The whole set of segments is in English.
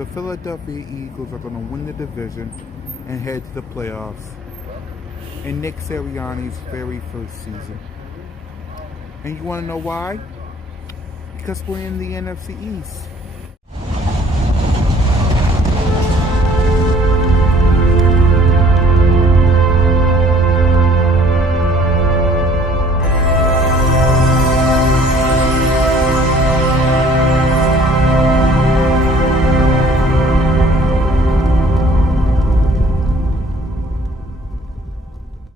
the Philadelphia Eagles are going to win the division and head to the playoffs in Nick Sirianni's very first season. And you want to know why? Because we're in the NFC East.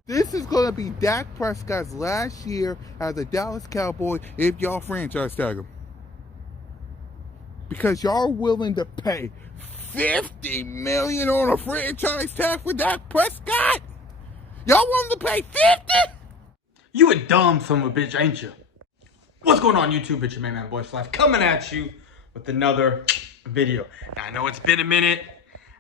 This is going to be Dak Prescott's last year as a Dallas Cowboy if y'all franchise tag him. Because y'all are willing to pay $50 million on a franchise tag for Dak Prescott? Y'all willing to pay 50? You a dumb son of a bitch, ain't you? What's going on YouTube? It's your main man, Boys for Life, coming at you with another video. Now, I know it's been a minute.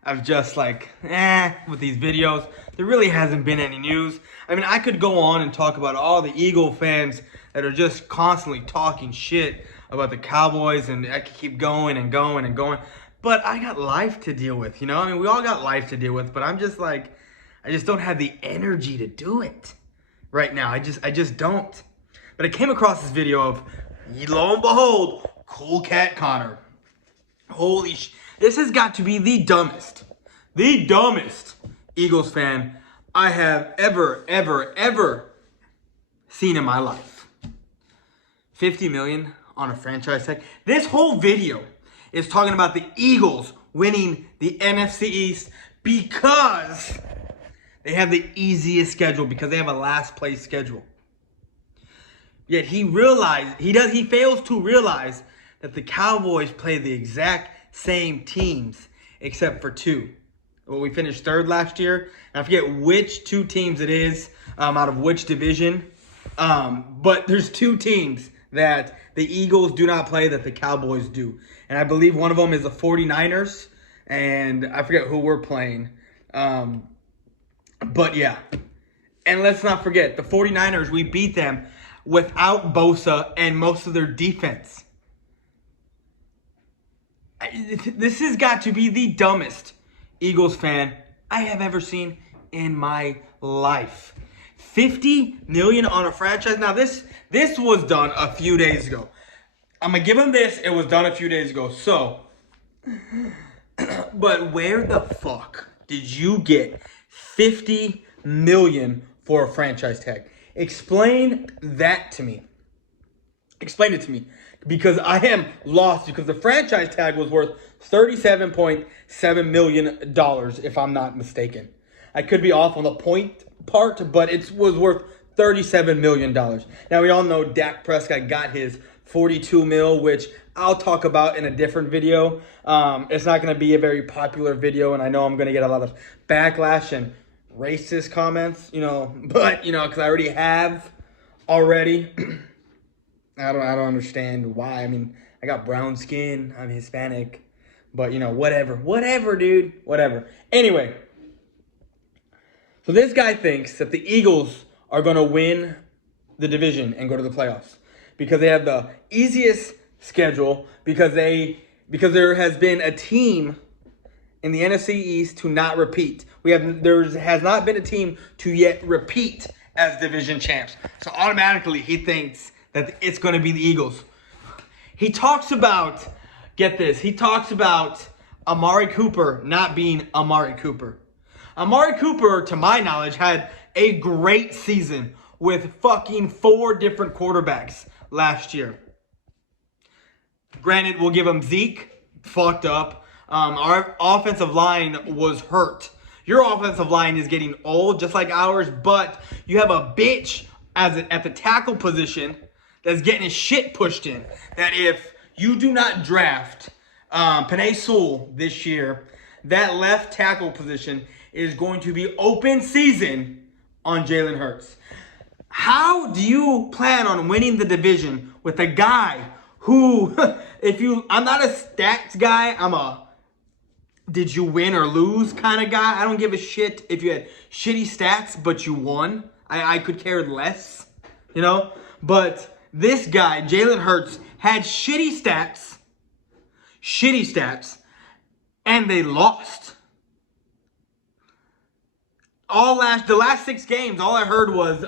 I've just with these videos. There really hasn't been any news. I mean, I could go on and talk about all the Eagle fans that are just constantly talking shit about the Cowboys, and I could keep going and going and going. But I got life to deal with, you know? I mean, we all got life to deal with, but I'm just I just don't have the energy to do it right now. I just don't. But I came across this video of, lo and behold, Cool Cat Connor. Holy sh... This has got to be the dumbest Eagles fan I have ever seen in my life. 50 million on a franchise tag. This whole video is talking about the Eagles winning the NFC East because they have the easiest schedule, because they have a last place schedule. Yet he fails to realize that the Cowboys play the exact same teams except for two. Well, we finished third last year, and I forget which two teams it is out of which division. But there's two teams that the Eagles do not play that the Cowboys do. And I believe one of them is the 49ers, and I forget who we're playing. But yeah. And let's not forget, the 49ers, we beat them without Bosa and most of their defense. This has got to be the dumbest Eagles fan I have ever seen in my life. 50 million on a franchise. Now this was done a few days ago. I'm gonna give him this. It was done a few days ago. So, but where the fuck did you get 50 million for a franchise tag? Explain that to me. Explain it to me. Because I am lost, because the franchise tag was worth $37.7 million, if I'm not mistaken. I could be off on the point part, but it was worth $37 million. Now, we all know Dak Prescott got his 42 mil, which I'll talk about in a different video. It's not going to be a very popular video, and I know I'm going to get a lot of backlash and racist comments, but, because I already have already. I don't understand why. I mean, I got brown skin. I'm Hispanic. But, whatever. Whatever, dude. Whatever. Anyway. So this guy thinks that the Eagles are going to win the division and go to the playoffs. Because they have the easiest schedule. Because there has been a team in the NFC East to not repeat. There has not been a team to yet repeat as division champs. So automatically he thinks that it's going to be the Eagles. He talks about, get this, he talks about Amari Cooper not being Amari Cooper. Amari Cooper, to my knowledge, had a great season with fucking 4 different quarterbacks last year. Granted, we'll give him Zeke, fucked up. Our offensive line was hurt. Your offensive line is getting old, just like ours, but you have a bitch at the tackle position that's getting his shit pushed in. That if you do not draft Penei Sewell this year, that left tackle position is going to be open season on Jalen Hurts. How do you plan on winning the division with a guy who, I'm not a stats guy, I'm a did you win or lose kind of guy. I don't give a shit if you had shitty stats, but you won. I could care less, But this guy, Jalen Hurts, had shitty stats, and they lost. The last 6 games, all I heard was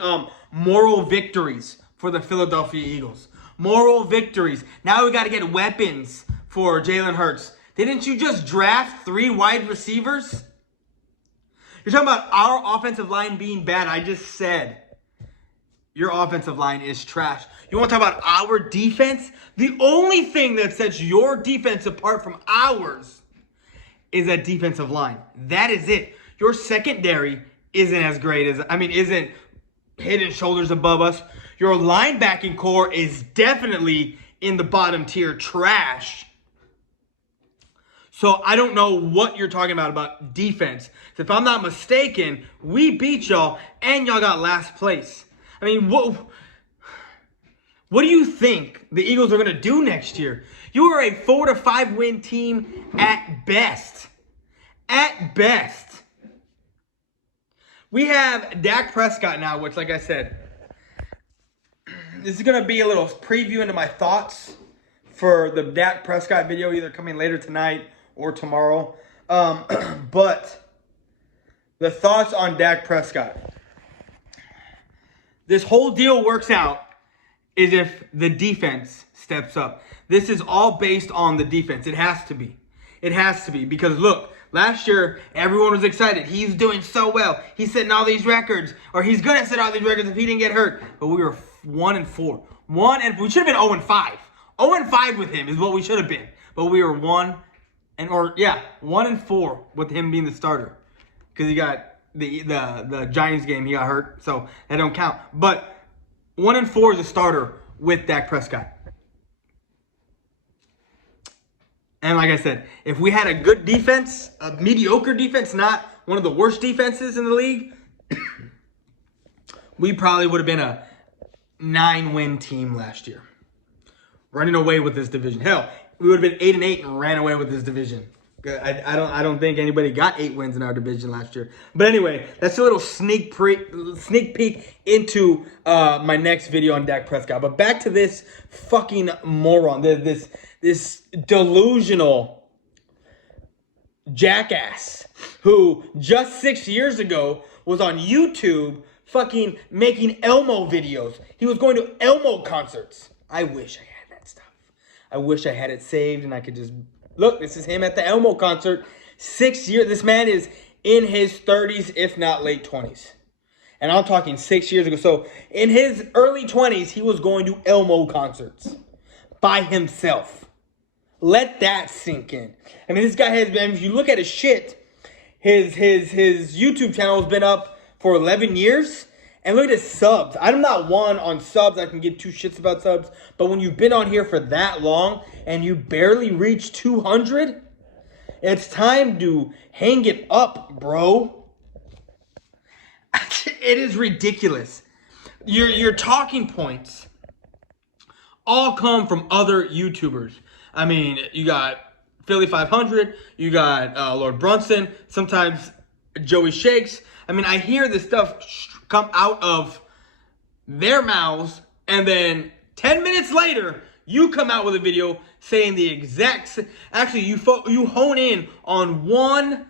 moral victories for the Philadelphia Eagles. Moral victories. Now we got to get weapons for Jalen Hurts. Didn't you just draft 3 wide receivers? You're talking about our offensive line being bad. I just said your offensive line is trash. You want to talk about our defense? The only thing that sets your defense apart from ours is that defensive line. That is it. Your secondary isn't as great as, isn't head and shoulders above us. Your linebacking core is definitely in the bottom tier trash. So I don't know what you're talking about defense. If I'm not mistaken, we beat y'all and y'all got last place. What do you think the Eagles are going to do next year? You are a 4 to 5 win team at best. At best. We have Dak Prescott now, which, like I said, this is going to be a little preview into my thoughts for the Dak Prescott video, either coming later tonight or tomorrow. But the thoughts on Dak Prescott. This whole deal works out is if the defense steps up. This is all based on the defense. It has to be. It has to be. Because look, last year, everyone was excited. He's doing so well. He's setting all these records. Or he's going to set all these records if he didn't get hurt. But we were 1-4. We should have been 0-5. 0-5 with him is what we should have been. But we were 1-4 with him being the starter. Because he got the Giants game, he got hurt. So that don't count. But 1-4 is a starter with Dak Prescott. And like I said, if we had a good defense, a mediocre defense, not one of the worst defenses in the league, we probably would have been a 9-win team last year. Running away with this division. Hell, we would have been 8-8 and ran away with this division. I don't think anybody got 8 wins in our division last year. But anyway, that's a little sneak peek into my next video on Dak Prescott. But back to this fucking moron, this delusional jackass who just 6 years ago was on YouTube fucking making Elmo videos. He was going to Elmo concerts. I wish I had that stuff. I wish I had it saved and I could just... Look, this is him at the Elmo concert. 6 years. This man is in his 30s, if not late 20s. And I'm talking 6 years ago. So in his early 20s, he was going to Elmo concerts by himself. Let that sink in. This guy has been, if you look at his shit, his YouTube channel has been up for 11 years. And look at his subs. I'm not one on subs. I can give 2 shits about subs. But when you've been on here for that long and you barely reach 200, it's time to hang it up, bro. It is ridiculous. Your talking points all come from other YouTubers. You got Philly 500. You got Lord Brunson. Sometimes Joey Shakes. I hear this stuff come out of their mouths, and then 10 minutes later, you come out with a video saying the exact... Actually, you hone in on one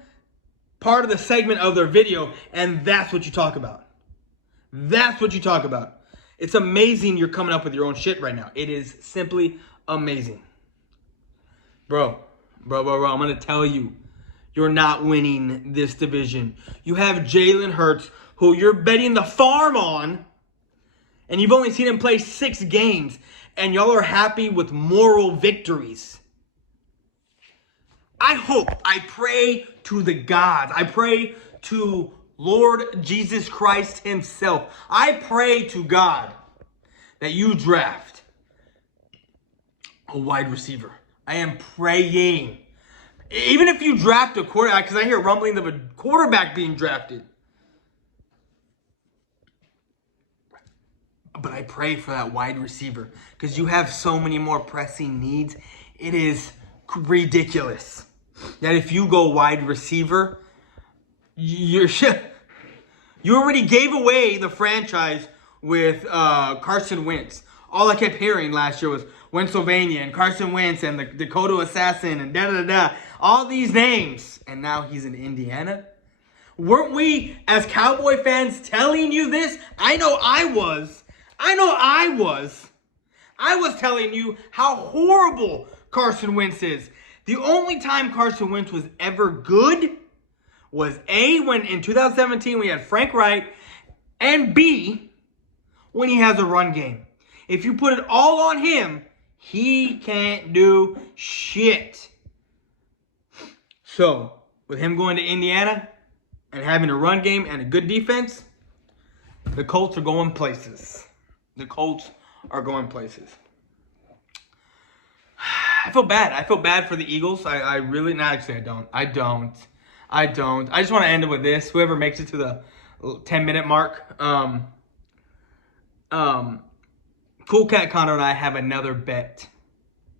part of the segment of their video, and that's what you talk about. That's what you talk about. It's amazing you're coming up with your own shit right now. It is simply amazing. Bro, I'm going to tell you. You're not winning this division. You have Jalen Hurts, who you're betting the farm on, and you've only seen him play 6 games, and y'all are happy with moral victories. I pray to the gods. I pray to Lord Jesus Christ himself. I pray to God that you draft a wide receiver. I am praying. Even if you draft a quarterback, because I hear rumblings of a quarterback being drafted. But I pray for that wide receiver because you have so many more pressing needs. It is ridiculous that if you go wide receiver, you already gave away the franchise with Carson Wentz. all I kept hearing last year was Pennsylvania and Carson Wentz and the Dakota Assassin and da-da-da-da. All these names. And now he's in Indiana. Weren't we, as Cowboy fans, telling you this? I know I was. I was telling you how horrible Carson Wentz is. The only time Carson Wentz was ever good was A, when in 2017 we had Frank Wright, and B, when he has a run game. If you put it all on him, he can't do shit. So, with him going to Indiana and having a run game and a good defense, the Colts are going places. The Colts are going places. I feel bad. I feel bad for the Eagles. I really, no, actually, I don't. I just want to end it with this. Whoever makes it to the 10-minute mark. Cool Cat Connor and I have another bet.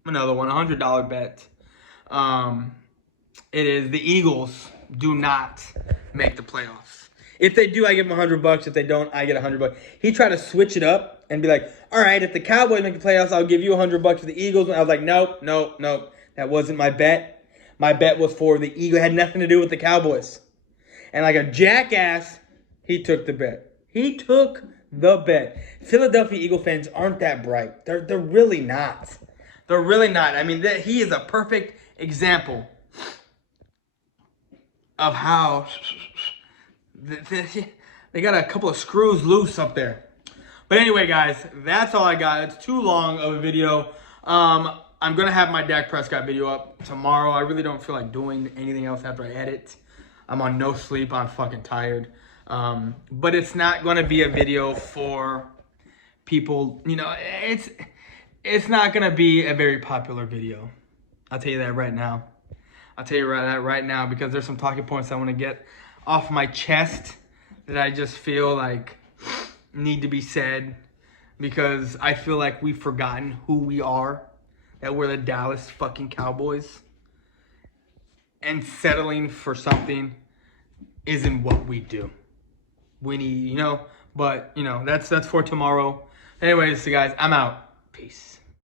Another one, $100 bet. It is the Eagles do not make the playoffs. If they do, I give them $100. If they don't, I get $100. He tried to switch it up and be like, all right, if the Cowboys make the playoffs, I'll give you $100 for the Eagles. And I was like, nope. That wasn't my bet. My bet was for the Eagles. It had nothing to do with the Cowboys. And like a jackass, he took the bet. He took the bet. Philadelphia Eagle fans aren't that bright. They're really not. They're really not. I mean, he is a perfect example of how they got a couple of screws loose up there. But anyway, guys, that's all I got. It's too long of a video. I'm going to have my Dak Prescott video up tomorrow. I really don't feel like doing anything else after I edit. I'm on no sleep. I'm fucking tired. But it's not going to be a video for people. You know, it's not going to be a very popular video. I'll tell you that right now. I'll tell you that right now because there's some talking points I want to get off my chest that I just feel like need to be said because I feel like we've forgotten who we are, that we're the Dallas fucking Cowboys, and settling for something isn't what we do. We need, but that's for tomorrow. Anyways, guys, I'm out. Peace.